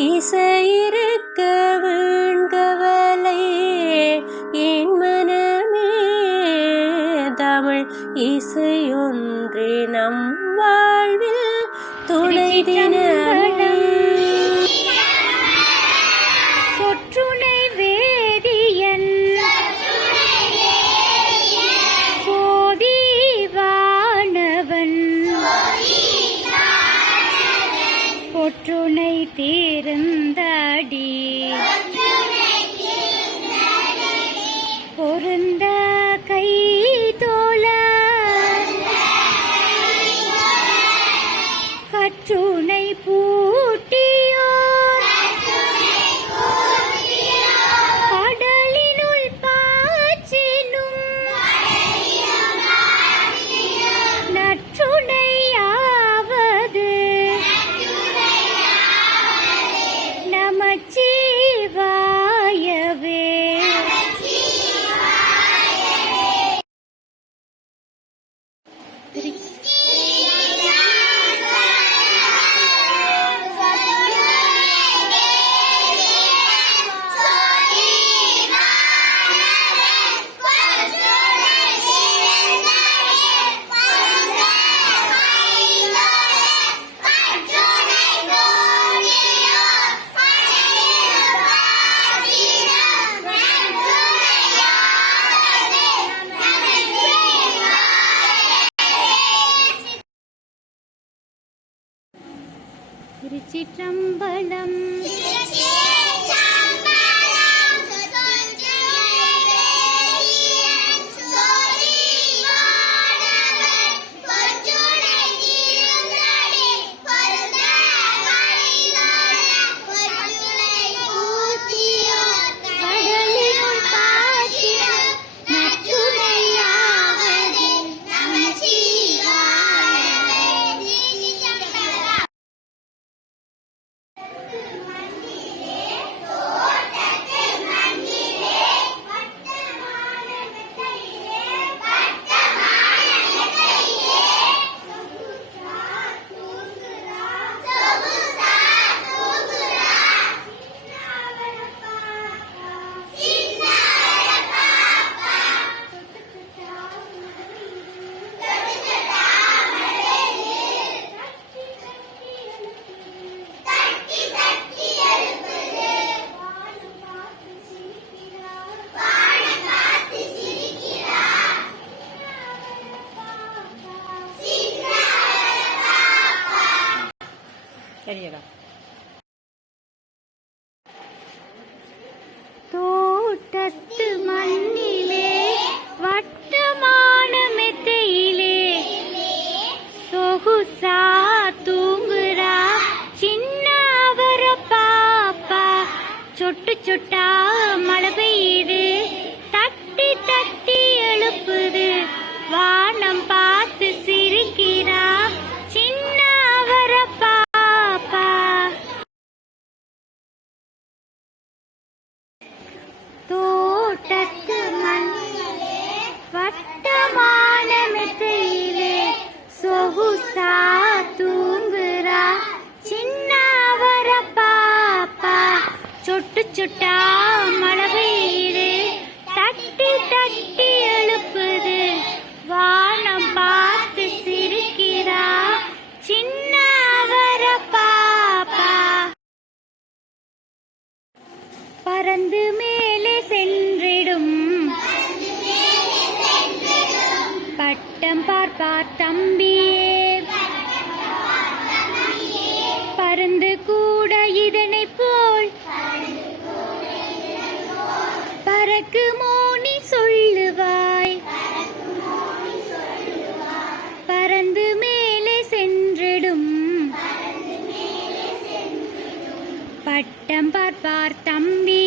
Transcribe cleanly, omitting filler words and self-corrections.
இசையிருக்க வீண்கவலை என் மனமே தமிழ் இசையொன்றே நம் வாழ்வில் துணை தினம் சொற்றுணை வேதியன் சோதிவானவன் பொற்றுணை தீர்ந்தடி பொருந்த கை தோல கற்றுணை பூட்டியோர் கடலினுள் பாய்ச்சினும் நற்றுணையாவது நமச்சிவாயவே. திருச்சிற்றம்பலம். தோட்டத்து மண்ணிலே வட்டமான மெத்தையிலே சொகுசா தூங்குறா சின்ன அவர பாப்பா. சொட்டு சொட்டா மழை பெய்யுது, தட்டி தட்டி எழுப்புது, வானம் பார்த்து சிரிக்கிறா சின்ன அவர பாப்பா. தோட்டத்து மண்ணிலே வட்டமான மெத்தையிலே சொகுசா தூங்குறா சின்ன அவர பாப்பா. சொட்டு சொட்டா மழை பெய்யுது, தட்டி தட்டி எழுப்புது, வானம் பார்த்து சிரிக்கிறா சின்ன அவர பாப்பா. பறந்து மேலே சென்றிடும் பட்டம் பார்ப்பார் தம்பியே, பருந்து கூட இதனை போல் பறக்குமோ நீ சொல்லுவாய். பறந்து மேலே சென்றிடும் பட்டம் பார்ப்பார் தம்பி,